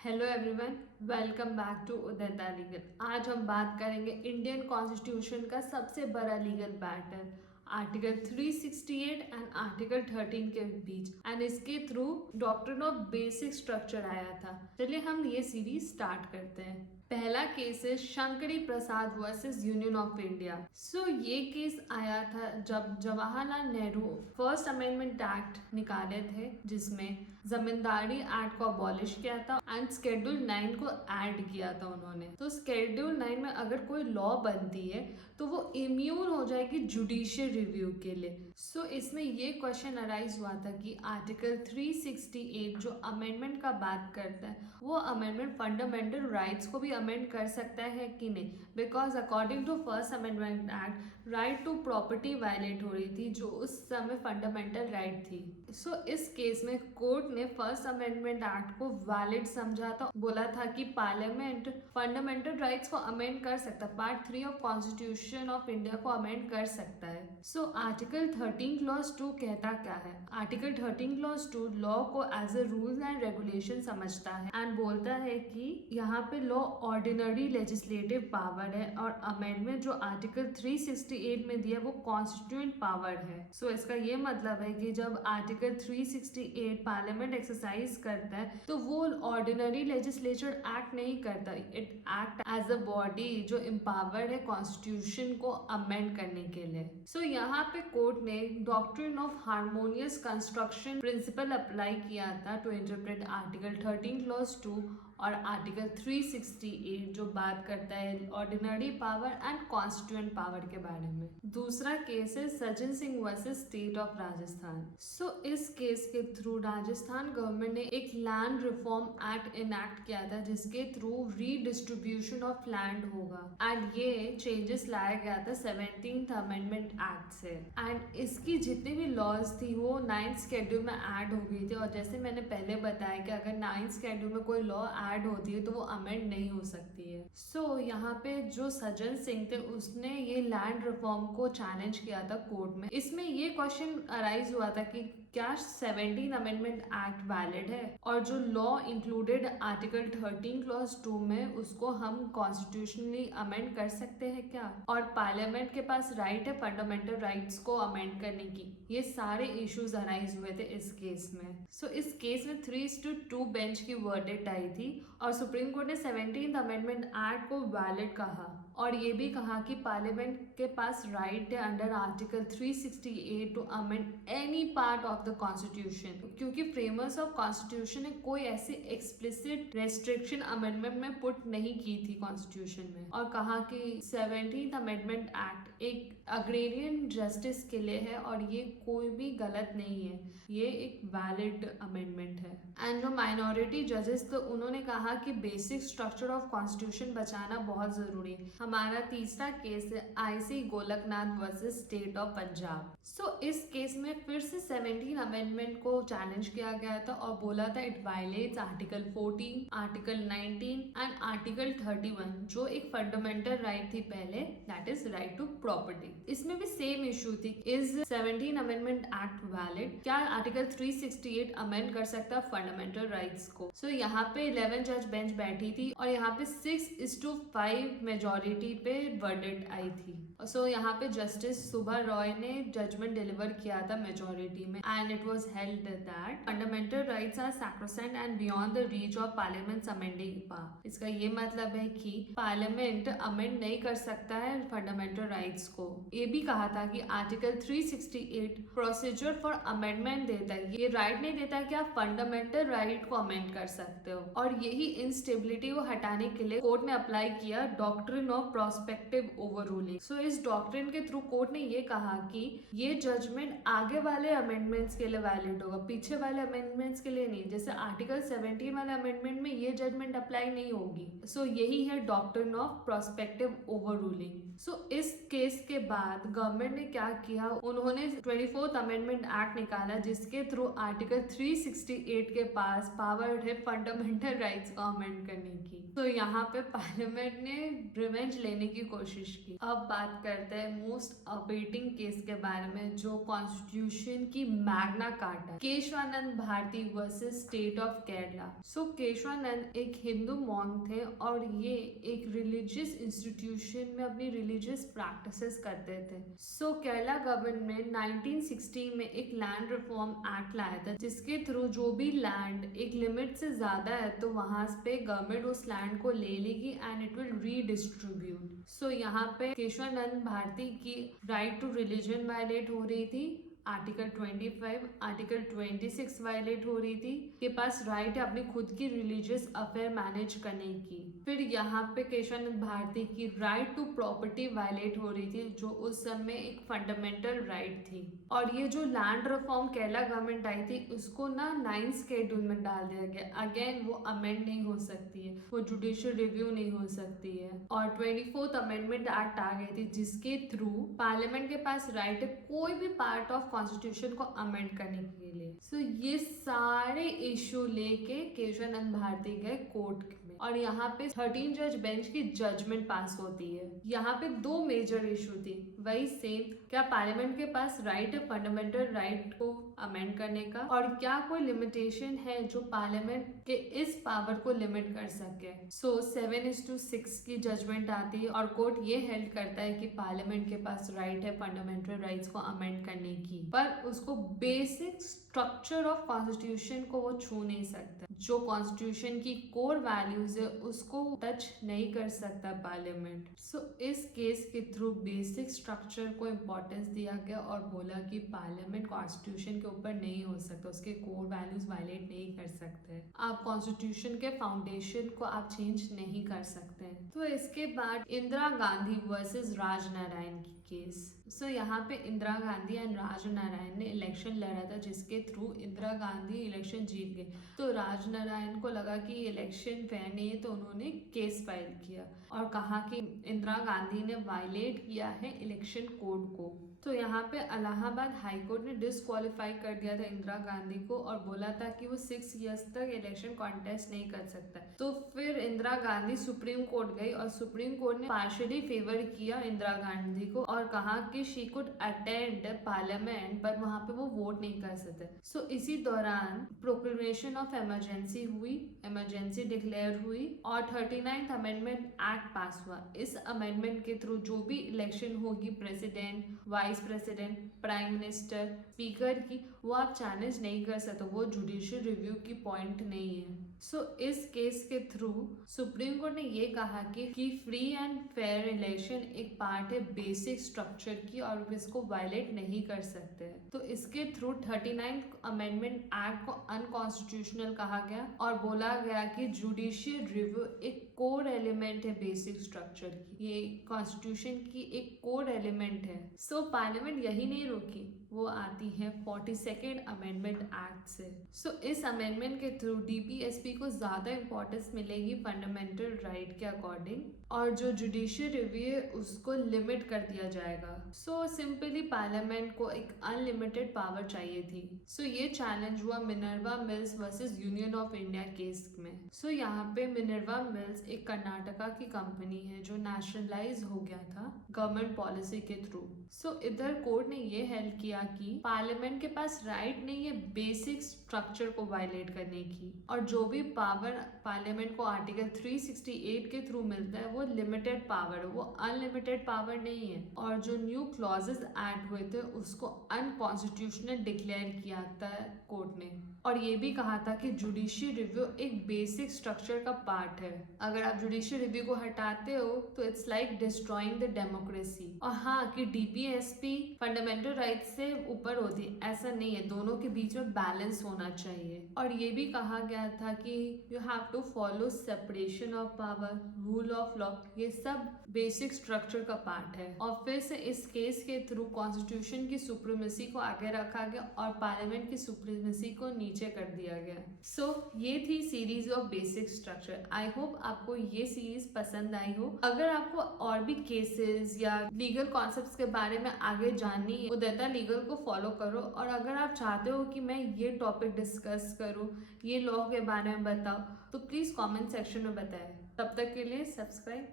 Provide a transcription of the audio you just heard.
Hello everyone, welcome back to Udayata legal. आज हम बात करेंगे इंडियन कॉन्स्टिट्यूशन का सबसे बड़ा legal battle article 368 and article 13 के बीच एंड इसके through doctrine of basic structure आया था। चलिए हम ये सीरीज स्टार्ट करते हैं। पहला केस है शंकरी प्रसाद वर्सेस यूनियन ऑफ इंडिया। ये केस आया था जब Jawaharlal Nehru first amendment act निकाले थे, जिसमें जमींदारी एक्ट को अबॉलिश किया था एंड स्केड्यूल 9 को ऐड किया था उन्होंने। तो स्केड्यूल 9 में अगर कोई लॉ बनती है तो वो इम्यून हो जाएगी जुडिशियल रिव्यू के लिए। इसमें ये क्वेश्चन अराइज हुआ था कि आर्टिकल 368 जो अमेंडमेंट का बात करता है, वो अमेंडमेंट फंडामेंटल राइट्स को भी अमेंड कर सकता है कि नहीं, because according to first amendment act right to property violate हो रही थी, जो उस समय फंडामेंटल राइट थी। इस केस में कोर्ट ने फर्स्ट अमेंडमेंट एक्ट को वैलिड समझा था, बोला था कि पार्लियामेंट फंडामेंटल राइट्स को अमेंड कर सकता है, part 3 of constitution of India को अमेंड कर सकता है। आर्टिकल 13 क्लॉज 2 कहता क्या है? आर्टिकल 13 क्लॉज 2 लॉ को as a rules and regulation समझता है एंड बोलता है कि यहाँ पे लॉ ऑर्डिनरी लेजिस्लेटिव पावर है और अमेंडमेंट जो आर्टिकल 368 में दिया वो कॉन्स्टिट्यूएंट पावर है। इसका ये मतलब है कि जब आर्टिकल 368 पार्लियामेंट एक्सरसाइज करता है तो वो ऑर्डिनरी लेजिस्लेचर एक्ट नहीं करता, it act as a body जो एम्पावर्ड है कॉन्स्टिट्यूशन को अमेंड करने के लिए। यहाँ पे कोर्ट ने doctrine of harmonious construction principle apply किया था टू इंटरप्रेट आर्टिकल 13 क्लॉज 2 और आर्टिकल 368 जो बात करता है ordinary power and constituent power के बारे में। दूसरा केस है Sajjan Singh versus state of Rajasthan. इस केस के थ्रू राजस्थान गवर्नमेंट ने एक लैंड रिफॉर्म एक्ट इनैक्ट किया था, जिसके थ्रू रीडिस्ट्रीब्यूशन ऑफ लैंड होगा एंड ये चेंजेस लाया गया था 17th अमेंडमेंट एक्ट से एंड इसकी जितनी भी लॉज थी वो 9th शेड्यूल में ऐड हो गई थी। और जैसे मैंने पहले बताया कि अगर 9th शेड्यूल में कोई लॉ ऐड होती है तो वो अमेंड नहीं हो सकती है। यहाँ पे जो सज्जन सिंह थे उसने ये लैंड रिफॉर्म को चैलेंज किया था कोर्ट में। इसमें ये क्वेश्चन अराइज हुआ था कि क्या 17th अमेंडमेंट एक्ट वैलिड है और जो लॉ इंक्लूडेड आर्टिकल 13 क्लॉज 2 में उसको हम कॉन्स्टिट्यूशनली अमेंड कर सकते हैं क्या, और पार्लियामेंट के पास राइट है फंडामेंटल राइट्स को अमेंड करने की। ये सारे इश्यूज अराइज हुए थे इस केस में। इस केस में 3:2 बेंच की वर्डिक्ट आई थी और सुप्रीम कोर्ट ने 17th अमेंडमेंट एक्ट को वैलिड कहा और ये भी कहा कि पार्लियामेंट के पास राइट है under article 368 to amend any part of the constitution, क्योंकि फ्रेमर्स ऑफ कॉन्स्टिट्यूशन ने कोई ऐसी एक्सप्लिसिट रेस्ट्रिक्शन अमेंडमेंट में पुट नहीं की थी कॉन्स्टिट्यूशन में, और कहा कि 17th अमेंडमेंट एक्ट एक अग्रेरियन जस्टिस के लिए है और ये कोई भी गलत नहीं है, ये एक वैलिड अमेंडमेंट है। एंड जो माइनॉरिटी जजेस तो उन्होंने कहा कि बेसिक स्ट्रक्चर ऑफ कॉन्स्टिट्यूशन बचाना बहुत जरूरी है। हमारा तीसरा केस है IC Golaknath versus state of Punjab. इस केस में फिर से 17th अमेंडमेंट को चैलेंज किया गया था और बोला था it violates article 14, article 19 and article 31 जो एक फंडामेंटल राइट थी पहले, that is right to property. इसमें भी सेम इशू थी, is 17th amendment act valid? क्या आर्टिकल 368 अमेंड कर सकता है फंडामेंटल राइट्स को? यहाँ पे 11 जज बेंच बैठी थी और यहाँ पे 6:5 मेजोरिटी पे वर्डिक्ट आई थी। यहाँ पे जस्टिस सुभा रॉय ने जजमेंट डिलीवर किया था मेजोरिटी में and it was held that fundamental rights are sacrosanct and beyond the reach of parliament amending power. इसका ये मतलब है कि पार्लियामेंट अमेंड नहीं कर सकता है फंडामेंटल राइट्स को। ये भी कहा था कि आर्टिकल 368 प्रोसीजर फॉर अमेंडमेंट देता है, ये राइट नहीं देता कि आप फंडामेंटल राइट को अमेंड कर सकते हो। और यही इंस्टेबिलिटी को हटाने के लिए कोर्ट ने अप्लाई किया डॉक्ट्रिन ऑफ प्रोस्पेक्टिव ओवररूलिंग। इस डॉक्ट्रिन के थ्रू कोर्ट ने ये कहा कि ये जजमेंट आगे वाले अमेंडमेंट्स के लिए वैलिड होगा, पीछे वाले अमेंडमेंट्स के लिए नहीं। जैसे आर्टिकल 17 वाले अमेंडमेंट में ये जजमेंट अप्लाई नहीं होगी। यही है डॉक्ट्रिन ऑफ प्रोस्पेक्टिव ओवररूलिंग। इस केस के बाद गवर्नमेंट ने क्या किया, उन्होंने 24th अमेंडमेंट एक्ट निकाला जिसके थ्रू आर्टिकल 368 के पास पावर है फंडामेंटल राइट्स को अमेंड करने की। यहाँ पे पार्लियामेंट ने रिमेन रिवेंज लेने की कोशिश की। अब बात करते हैं मोस्ट अवेटिंग केस के बारे में, जो कॉन्स्टिट्यूशन की magna carta, Kesavananda Bharati versus state of Kerala. So Kesavananda एक हिंदू मॉन्क थे और ये एक रिलीजियस इंस्टीट्यूशन में अपनी रिलीजियस प्रैक्टिसेस करते थे। सो केरला गवर्नमेंट 1960 में एक लैंड रिफॉर्म एक्ट लाया था, जिसके थ्रू जो भी लैंड एक लिमिट से ज्यादा है तो वहां पे गवर्नमेंट उस लैंड को ले लेगी एंड इट विल रीडिस्ट्रीब्यूट। सो यहाँ पे केशवानंद भारती की राइट टू रिलीजन वायलेट हो रही थी, आर्टिकल 25, आर्टिकल 26 वायलेट हो रही थी, के पास राइट है अपनी खुद की रिलीजियस अफेयर मैनेज करने की। फिर यहाँ पे केशवानंद भारती की राइट टू प्रॉपर्टी वायलेट हो रही थी, जो उस समय एक फंडामेंटल राइट थी। और ये जो लैंड रिफॉर्म केरला गवर्नमेंट आई थी, उसको ना 9th शेड्यूल में डाल दिया गया। अगेन वो अमेंड नहीं हो सकती है, वो जुडिशियल रिव्यू नहीं हो सकती है। और 24th अमेंडमेंट एक्ट आ गई थी, जिसके थ्रू पार्लियामेंट के पास राइट है कोई भी पार्ट ऑफ कॉन्स्टिट्यूशन को अमेंड करने के लिए। सो ये सारे इश्यू लेके केशवानंद भारती गए कोर्ट में और यहाँ पे 13 जज बेंच की जजमेंट पास होती है। यहाँ पे 2 मेजर इशू थी, वही सेम, क्या पार्लियामेंट के पास राइट है फंडामेंटल राइट को अमेंड करने का, और क्या कोई लिमिटेशन है जो पार्लियामेंट के इस पावर को लिमिट कर सके। सो 7:6 की जजमेंट आती है और कोर्ट ये हेल्ड करता है कि पार्लियामेंट के पास राइट है फंडामेंटल राइट्स को अमेंड करने की, पर उसको बेसिक स्ट्रक्चर ऑफ कॉन्स्टिट्यूशन को वो छू नहीं सकता। जो कॉन्स्टिट्यूशन की कोर वैल्यूज है उसको टच नहीं कर सकता पार्लियामेंट। सो इस केस के थ्रू बेसिक स्ट्रक्चर को इम्पोर्टेंस दिया गया और बोला कि पार्लियामेंट कॉन्स्टिट्यूशन के ऊपर नहीं हो सकता, उसके कोर वैल्यूज वायलेट नहीं कर सकते, आप कॉन्स्टिट्यूशन के फाउंडेशन को आप चेंज नहीं कर सकते। तो इसके बाद इंदिरा गांधी वर्सेस राजनारायण की केस। सो यहाँ पे इंदिरा गांधी एंड राजनारायण ने इलेक्शन लड़ा था, जिसके थ्रू इंदिरा गांधी इलेक्शन जीत गए। तो राजनारायण को लगा कि इलेक्शन फेयर नहीं है, तो उन्होंने केस फाइल किया और कहा कि इंदिरा गांधी ने वायलेट किया है इलेक्शन कोड को। तो यहाँ पे इलाहाबाद हाई कोर्ट ने डिस्क्वालीफाई कर दिया था इंदिरा गांधी को और बोला था कि वो 6 इयर्स तक इलेक्शन कॉन्टेस्ट नहीं कर सकता। तो फिर इंदिरा गांधी सुप्रीम कोर्ट गई और सुप्रीम कोर्ट ने पार्शियली फेवर किया इंदिरा गांधी को और कहा कि she could attend parliament, but वहां पे वो वोट नहीं कर सकते। सो इसी दौरान प्रोक्लेमेशन ऑफ इमरजेंसी हुई, इमरजेंसी डिक्लेयर हुई और 39th अमेंडमेंट एक्ट पास हुआ। इस अमेंडमेंट के थ्रू जो भी इलेक्शन होगी president, vice president, prime minister, speaker की, वो आप चैलेंज नहीं कर सकते, वो जुडिशियल रिव्यू की पॉइंट नहीं है। सो इस केस के थ्रू सुप्रीम कोर्ट ने ये कहा कि फ्री एंड फेयर इलेक्शन एक पार्ट है बेसिक स्ट्रक्चर की और इसको वायलेट नहीं कर सकते। तो इसके थ्रू 39th अमेंडमेंट एक्ट को अनकॉन्स्टिट्यूशनल कहा गया और बोला गया कि जुडिशियल रिव्यू एक कोर एलिमेंट है बेसिक स्ट्रक्चर की, ये कॉन्स्टिट्यूशन की एक कोर एलिमेंट है। सो पार्लियामेंट यही नहीं रोकी, वो आती है 42nd अमेंडमेंट एक्ट से। सो इस अमेंडमेंट के थ्रू डीपीएसपी को ज्यादा इंपॉर्टेंस मिलेगी फंडामेंटल राइट के अकॉर्डिंग और जो जुडिशियल रिव्यू है उसको लिमिट कर दिया जाएगा। सो सिंपली पार्लियामेंट को एक अनलिमिटेड पावर चाहिए थी। सो ये चैलेंज हुआ Minerva mills versus union of India case में। सो यहाँ पे मिनर्वा मिल्स एक कर्नाटका की कंपनी है जो नेशनलाइज हो गया था गवर्नमेंट पॉलिसी के थ्रू। सो इधर कोर्ट ने ये हेल्ड किया कि पार्लियामेंट के पास राइट नहीं है बेसिक स्ट्रक्चर को वायलेट करने की और जो भी पावर पार्लियामेंट को आर्टिकल 368 के थ्रू मिलता है वो लिमिटेड पावर है, वो अनलिमिटेड पावर नहीं है। और जो न्यू क्लॉजेस ऐड हुए थे उसको अनकॉन्स्टिट्यूशनल डिक्लेयर किया था कोर्ट ने और ये भी कहा था कि जुडिशियल रिव्यू एक बेसिक स्ट्रक्चर का पार्ट है। अगर आप जुडिशियल रिव्यू को हटाते हो तो it's like destroying the democracy. और हाँ कि डीपीएसपी फंडामेंटल राइट्स से ऊपर होती है, ऐसा नहीं है, दोनों के बीच में बैलेंस होना चाहिए। और ये भी कहा गया था कि you have to follow separation of power, rule of law, ये सब बेसिक स्ट्रक्चर का पार्ट है। और फिर से इस केस के थ्रू कॉन्स्टिट्यूशन की सुप्रीमेसी को आगे रखा गया और पार्लियामेंट की सुप्रीमेसी को नीचे कर दिया गया। सो ये थी series of basic structure. I hope आपको ये सीरीज पसंद आई हो। अगर आपको और भी केसेस या लीगल कॉन्सेप्ट्स के बारे में आगे जाननी है, उदयता लीगल को फॉलो करो। और अगर आप चाहते हो कि मैं ये टॉपिक डिस्कस करूं, ये लॉ के बारे में बताओ, तो प्लीज कमेंट सेक्शन में बताएं। तब तक के लिए सब्सक्राइब